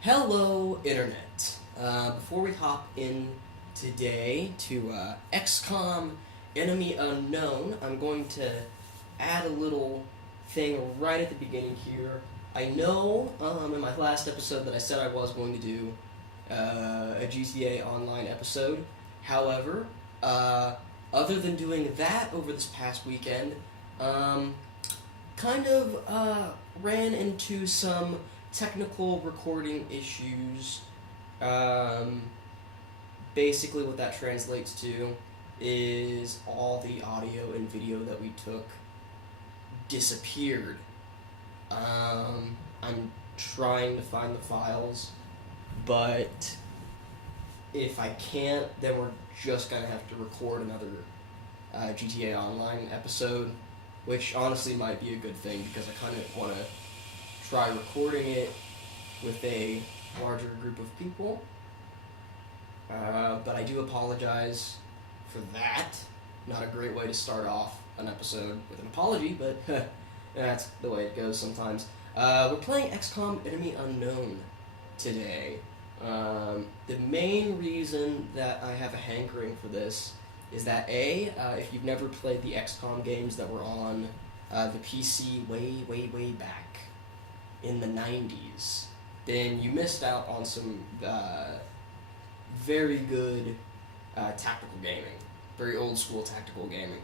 Hello, Internet. Before we hop in today to XCOM Enemy Unknown, I'm going to add a little thing right at the beginning here. I know in my last episode that I said I was going to do a GTA Online episode. However, other than doing that over this past weekend, kind of ran into some technical recording issues. Basically what that translates to is all the audio and video that we took disappeared. I'm trying to find the files, but if I can't, then we're just gonna have to record another GTA Online episode, which honestly might be a good thing because I kind of want to try recording it with a larger group of people. But I do apologize for that. Not a great way to start off an episode with an apology, but that's the way it goes sometimes. We're playing XCOM Enemy Unknown today. The main reason that I have a hankering for this is that if you've never played the XCOM games that were on the PC way back in the 90s, then you missed out on some very good tactical gaming, very old school tactical gaming.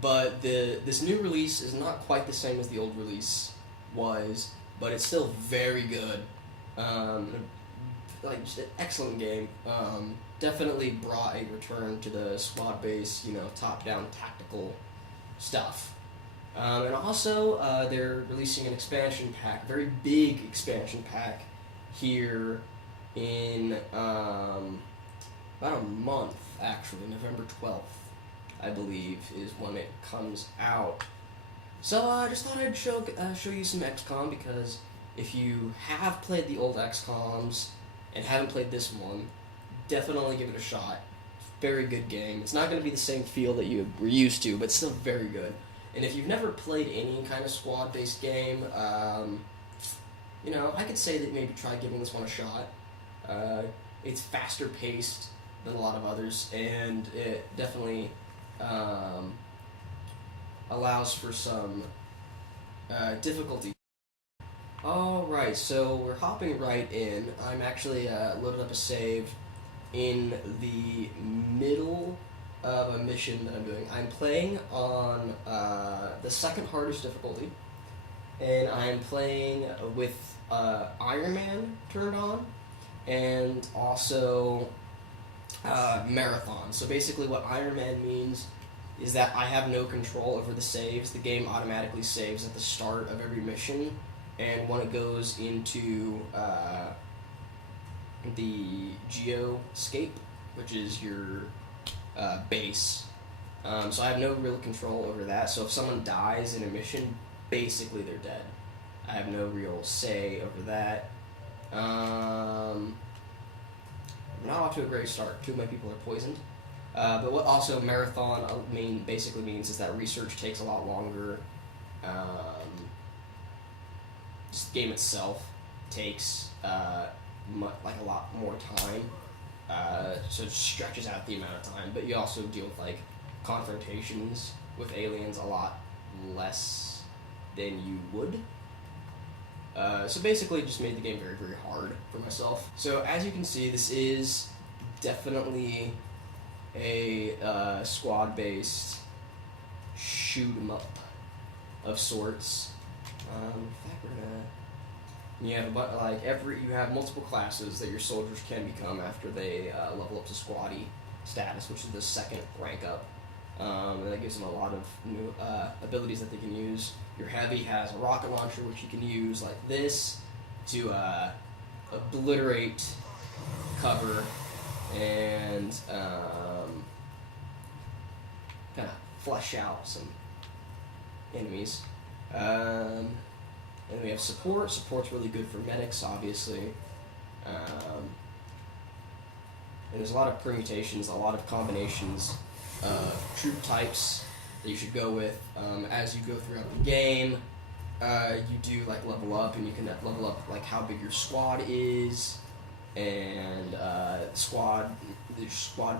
But this new release is not quite the same as the old release was, but it's still very good. Just an excellent game. Definitely brought a return to the squad-based, top-down tactical stuff. And also, they're releasing an expansion pack, very big expansion pack, here in about a month, actually. November 12th, I believe, is when it comes out. So I just thought I'd show you some XCOM, because if you have played the old XCOMs and haven't played this one, definitely give it a shot. Very good game. It's not going to be the same feel that you were used to, but still very good. And if you've never played any kind of squad-based game, I could say that maybe try giving this one a shot. It's faster paced than a lot of others, and it definitely allows for some difficulty. Alright, so we're hopping right in. I'm actually loaded up a save in the middle of a mission that I'm doing. I'm playing on the second hardest difficulty, and I'm playing with Iron Man turned on, and also Marathon. So basically what Iron Man means is that I have no control over the saves. The game automatically saves at the start of every mission, and when it goes into the geoscape, which is your base. So I have no real control over that. So if someone dies in a mission, basically they're dead. I have no real say over that. I'm not off to a great start. 2 of my people are poisoned. But what also Marathon basically means is that research takes a lot longer. Just the game itself takes a lot more time. So it stretches out the amount of time, but you also deal with confrontations with aliens a lot less than you would. So basically just made the game very, very hard for myself. So as you can see, this is definitely a squad-based shoot 'em up of sorts. In fact, we're gonna. You have multiple classes that your soldiers can become after they level up to squatty status, which is the second rank up. And that gives them a lot of new abilities that they can use. Your heavy has a rocket launcher, which you can use like this to obliterate cover and kind of flush out some enemies. And we have support. Support's really good for medics, obviously. And there's a lot of permutations, a lot of combinations of troop types that you should go with as you go throughout the game. you do like level up, and you can level up like how big your squad is, and the squad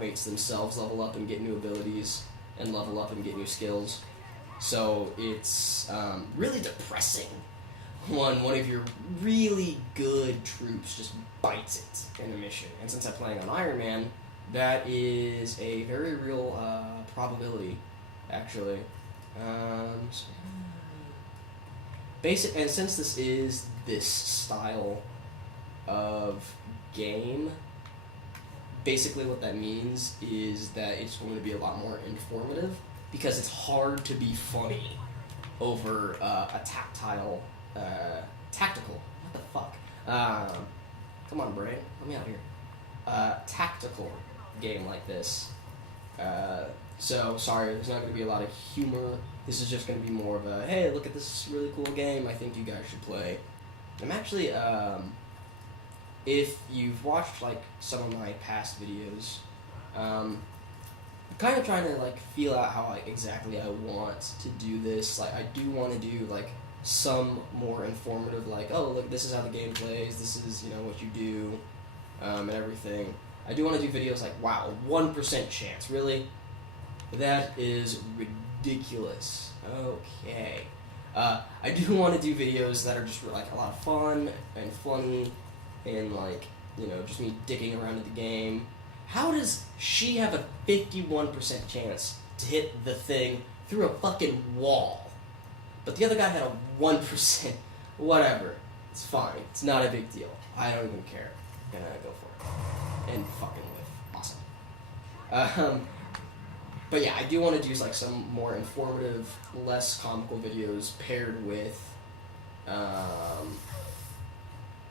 mates themselves level up and get new abilities, and level up and get new skills. So it's really depressing when one of your really good troops just bites it in a mission. And since I'm playing on Iron Man, that is a very real probability, actually. And since this is this style of game, basically what that means is that it's going to be a lot more informative, because it's hard to be funny over a tactical. What the fuck? Come on, brain, let me out here. Tactical game like this. So sorry, there's not going to be a lot of humor. This is just going to be more of a, hey, look at this really cool game, I think you guys should play. I'm actually, if you've watched like some of my past videos, I'm kind of trying to like feel out how exactly I want to do this. Like, I do want to do like some more informative, like, oh, look, this is how the game plays, this is, what you do, and everything. I do want to do videos like, wow, 1% chance, really? That is ridiculous. Okay. I do want to do videos that are just like a lot of fun and funny, and like, just me dicking around in the game. How does she have a 51% chance to hit the thing through a fucking wall, but the other guy had a 1%? Whatever. It's fine. It's not a big deal. I don't even care. And I go for it. And fucking live. Awesome. But yeah, I do want to do like some more informative, less comical videos paired with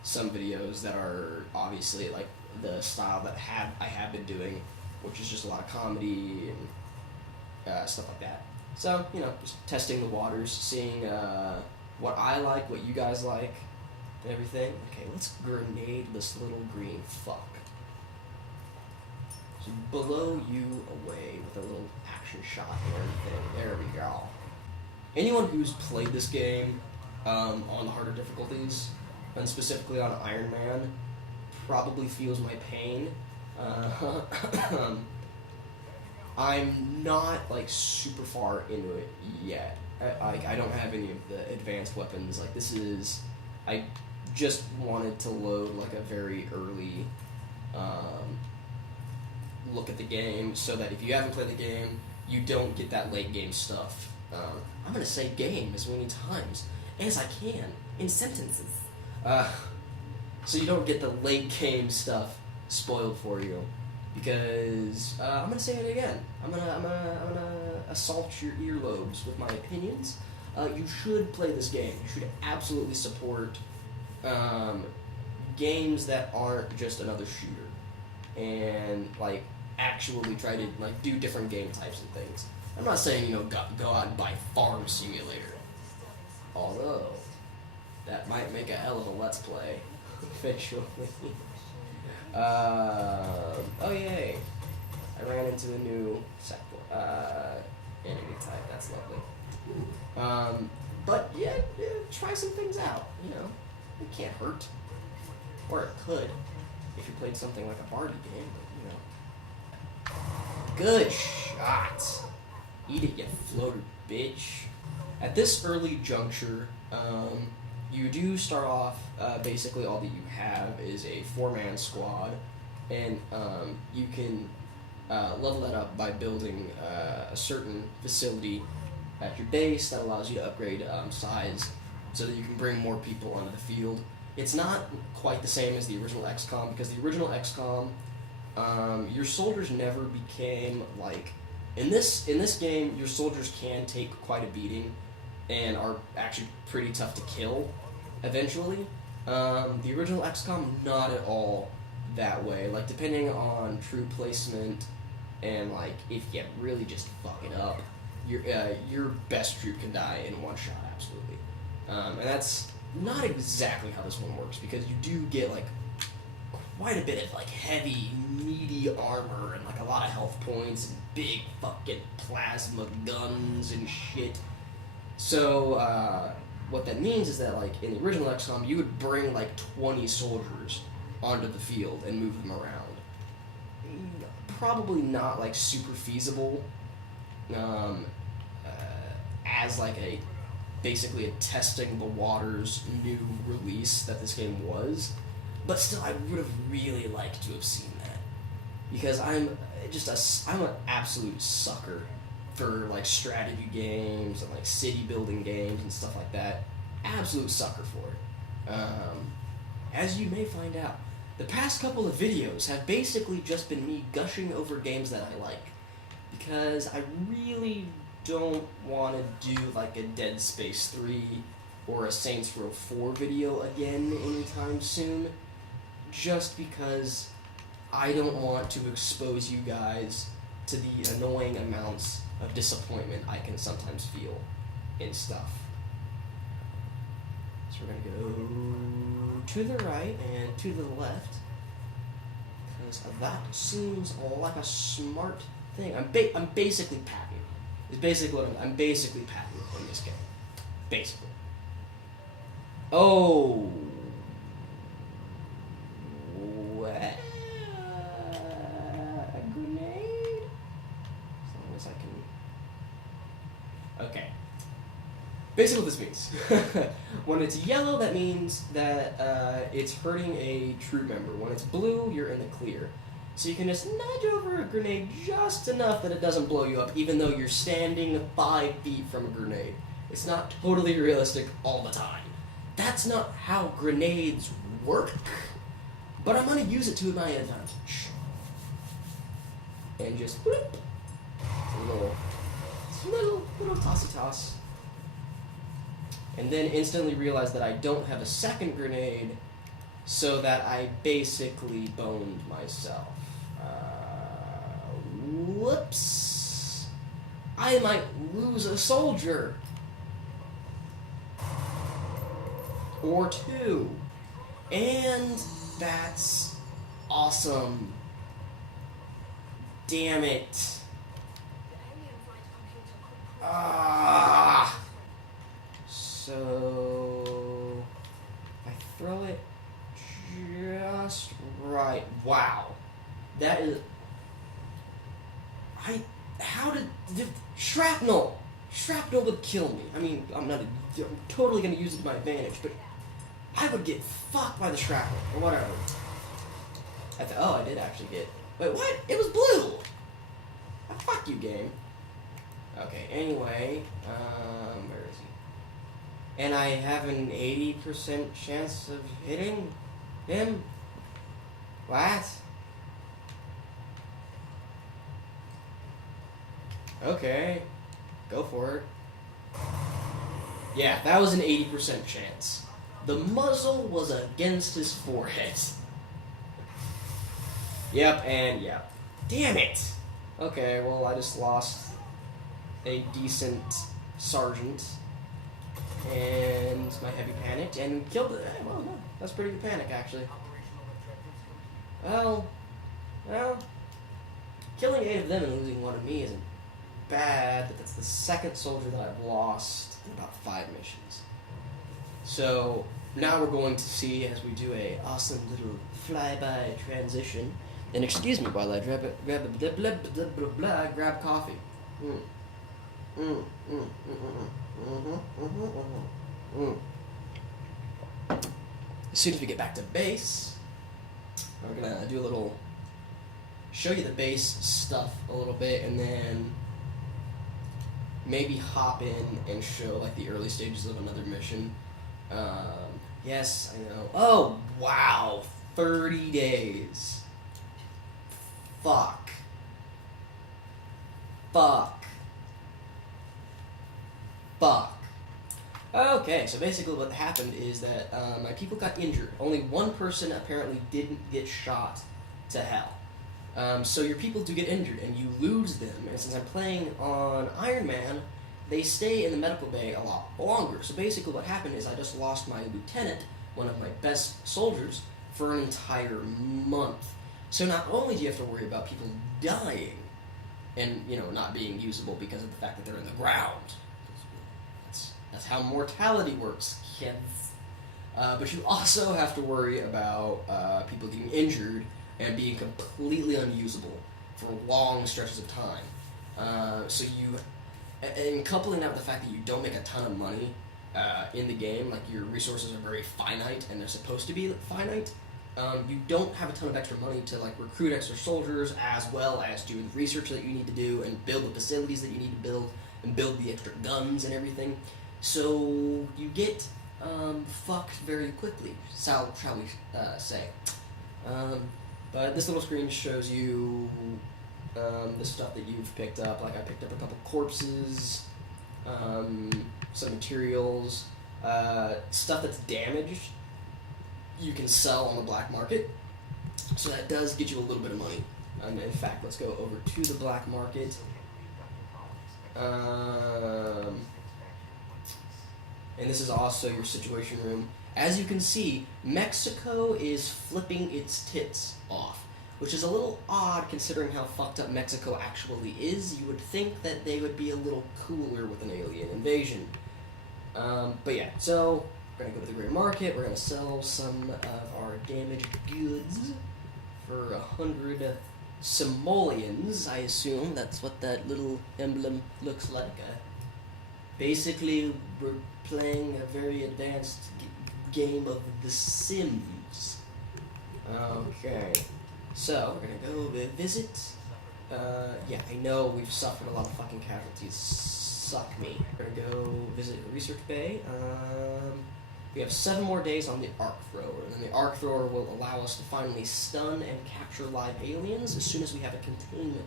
some videos that are obviously like the style that I have been doing, which is just a lot of comedy and stuff like that. So, just testing the waters, seeing what I like, what you guys like, and everything. Okay, let's grenade this little green fuck. So blow you away with a little action shot and everything. There we go. Anyone who's played this game on the harder difficulties, and specifically on Iron Man, probably feels my pain. I'm not like super far into it yet. I don't have any of the advanced weapons. Like, I just wanted to load like a very early look at the game, so that if you haven't played the game, you don't get that late game stuff. I'm gonna say game as many times as I can in sentences, so you don't get the late game stuff spoiled for you. Because I'm gonna say it again. I'm gonna assault your earlobes with my opinions. You should play this game. You should absolutely support games that aren't just another shooter, and like actually try to like do different game types and things. I'm not saying go out and buy Farm Simulator, although that might make a hell of a let's play eventually. Oh yay! I ran into a new enemy type. That's lovely. But yeah, try some things out. It can't hurt, or it could if you played something like a party game. But good shot. Eat it, you floater bitch. At this early juncture, you do start off, basically all that you have is a 4-man squad, and you can level that up by building a certain facility at your base that allows you to upgrade size so that you can bring more people onto the field. It's not quite the same as the original XCOM, because the original XCOM, your soldiers never became like... In this game, your soldiers can take quite a beating and are actually pretty tough to kill eventually. The original XCOM, not at all that way. Like, depending on troop placement and like if you really just fuck it up, your best troop can die in one shot, absolutely. And that's not exactly how this one works, because you do get like quite a bit of like heavy, meaty armor and like a lot of health points and big fucking plasma guns and shit. So what that means is that, like, in the original XCOM, you would bring, like, 20 soldiers onto the field and move them around. Probably not, like, super feasible as, like, basically a testing the waters new release that this game was. But still, I would have really liked to have seen that. Because I'm an absolute sucker for, like, strategy games and, like, city building games and stuff like that. Absolute sucker for it. As you may find out, the past couple of videos have basically just been me gushing over games that I like. Because I really don't want to do, like, a Dead Space 3 or a Saints Row 4 video again anytime soon. Just because I don't want to expose you guys to the annoying amounts of disappointment I can sometimes feel in stuff. So we're going to go to the right and to the left, because that seems like a smart thing. I'm basically Patton. It's basically what I'm basically Patton in this game. Basically. Oh. Well, a grenade? As long as I can... Okay. Basically what this means. When it's yellow, that means that it's hurting a troop member. When it's blue, you're in the clear. So you can just nudge over a grenade just enough that it doesn't blow you up, even though you're standing 5 feet from a grenade. It's not totally realistic all the time. That's not how grenades work. But I'm going to use it to my advantage. And just bloop. It's a little tossy toss. And then instantly realize that I don't have a second grenade, so that I basically boned myself. Whoops. I might lose a soldier. Or 2. And that's awesome. Damn it. So I throw it just right. Wow. That is... Shrapnel! Shrapnel would kill me. I mean, I'm totally going to use it to my advantage, but I would get fucked by the shrapnel, or whatever. I did actually get... Wait, what? It was blue! Fuck you, game. Okay, anyway, where is he? And I have an 80% chance of hitting him? What? Okay, go for it. Yeah, that was an 80% chance. The muzzle was against his forehead. Yep, and yep. Damn it! Okay, well, I just lost a decent sergeant, and my heavy panicked, and killed it. Well, no, that's pretty good panic, actually. Well, killing 8 of them and losing 1 of me isn't bad, but that's the second soldier that I've lost in about 5 missions. So now we're going to see, as we do a awesome little flyby transition. And excuse me while I grab coffee. As soon as we get back to base, we're gonna do a little, show you the base stuff a little bit, and then maybe hop in and show like the early stages of another mission. Yes, I know. Oh, wow, 30 days. Fuck. Okay, so basically what happened is that my people got injured. Only 1 person apparently didn't get shot to hell. So your people do get injured, and you lose them. And since I'm playing on Iron Man, they stay in the medical bay a lot longer. So basically what happened is I just lost my lieutenant, one of my best soldiers, for an entire month. So not only do you have to worry about people dying and, not being usable because of the fact that they're in the ground. That's how mortality works, kids. But you also have to worry about people getting injured and being completely unusable for long stretches of time. And coupling that with the fact that you don't make a ton of money in the game, like your resources are very finite and they're supposed to be finite, you don't have a ton of extra money to like recruit extra soldiers as well as do the research that you need to do and build the facilities that you need to build and build the extra guns and everything. So you get fucked very quickly, shall we say. But this little screen shows you the stuff that you've picked up. Like I picked up a couple corpses, some materials, stuff that's damaged you can sell on the black market. So that does get you a little bit of money. In fact, let's go over to the black market. And this is also your situation room. As you can see, Mexico is flipping its tits off, which is a little odd considering how fucked up Mexico actually is. You would think that they would be a little cooler with an alien invasion. But yeah, so we're gonna go to the gray market. We're gonna sell some of our damaged goods for 100 simoleons. I assume that's what that little emblem looks like. Basically, we're playing a very advanced game of The Sims. Okay, so we're gonna go visit. Yeah, I know we've suffered a lot of fucking casualties. Suck me. We're gonna go visit a research bay. We have 7 more days on the arc thrower, and then the arc thrower will allow us to finally stun and capture live aliens as soon as we have a containment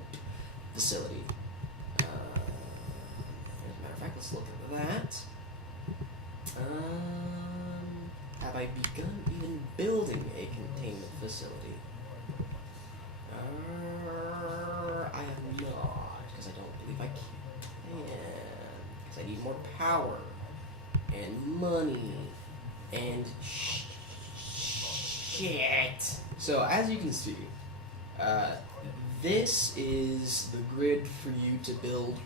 facility. As a matter of fact, let's look at that. Have I begun even building a containment facility? I have not, because I don't believe I can. Because I need more power and money and shit. So as you can see, this is the grid for you to build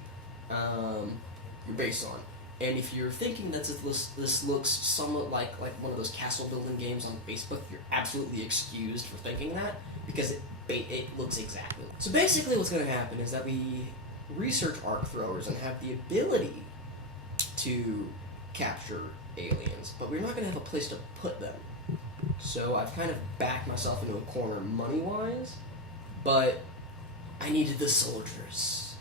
your base on. And if you're thinking that this looks somewhat like one of those castle building games on Facebook, you're absolutely excused for thinking that, because it looks exactly. So basically what's going to happen is that we research arc throwers and have the ability to capture aliens, but we're not going to have a place to put them. So I've kind of backed myself into a corner money-wise, but I needed the soldiers.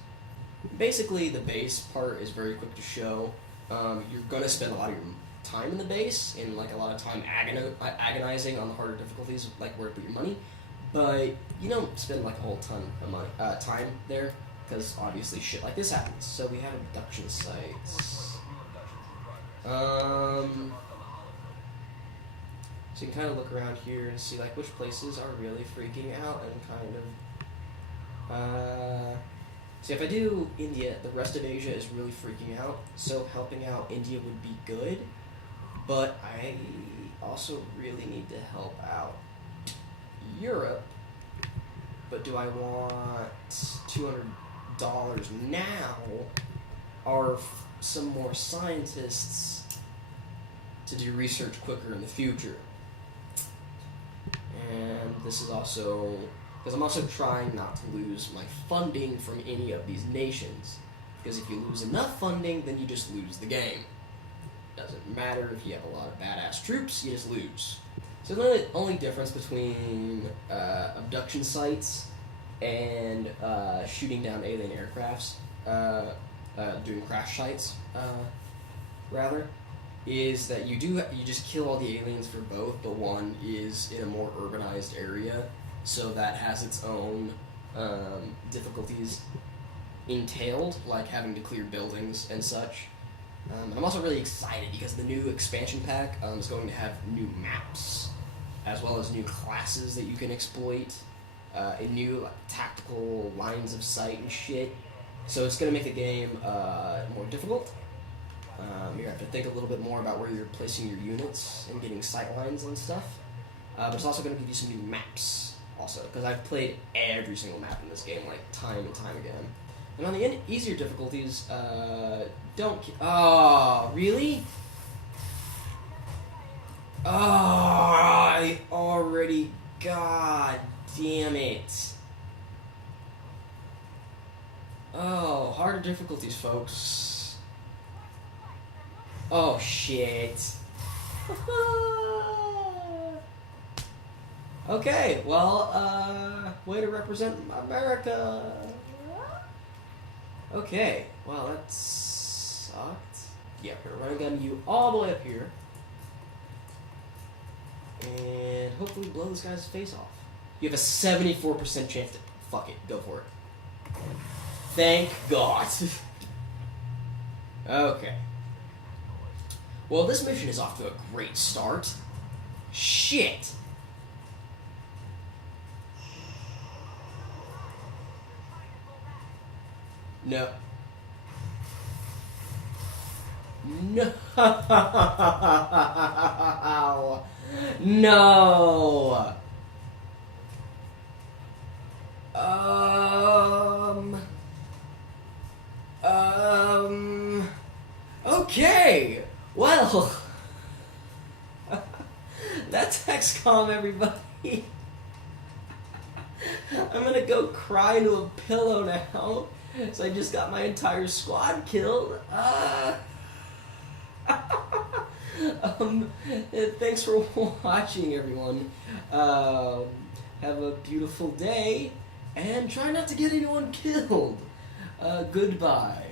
Basically, the base part is very quick to show. You're going to spend a lot of your time in the base, and like a lot of time agonizing on the harder difficulties, like where to put your money, but you don't spend like a whole ton of money, time there, because obviously shit like this happens. So we have abduction sites. So you can kind of look around here and see like which places are really freaking out and kind of see, if I do India, the rest of Asia is really freaking out, so helping out India would be good, but I also really need to help out Europe. But do I want $200 now, or some more scientists to do research quicker in the future? And this is also, because I'm also trying not to lose my funding from any of these nations. Because if you lose enough funding, then you just lose the game. Doesn't matter if you have a lot of badass troops, you just lose. So the only difference between abduction sites and shooting down alien aircrafts, doing crash sites, rather, is that you just kill all the aliens for both, but one is in a more urbanized area, so that has its own difficulties entailed, like having to clear buildings and such. I'm also really excited because the new expansion pack is going to have new maps, as well as new classes that you can exploit, and new tactical lines of sight and shit. So it's going to make the game more difficult. You're going to have to think a little bit more about where you're placing your units and getting sight lines and stuff. But it's also going to give you some new maps, also, because I've played every single map in this game, like, time and time again. And on the easier difficulties, don't... Oh, really? Oh, I already... God damn it. Oh, harder difficulties, folks. Oh, shit. Okay, well, way to represent America. Okay, well, that sucked. Yeah, we're gonna run gun you all the way up here. And hopefully blow this guy's face off. You have a 74% chance to... Fuck it, go for it. Thank God. Okay. Well, this mission is off to a great start. Shit. No. No. No. Okay. Well, that's XCOM, everybody. I'm gonna go cry into a pillow now. So I just got my entire squad killed. Thanks for watching, everyone. Have a beautiful day, and try not to get anyone killed. Goodbye.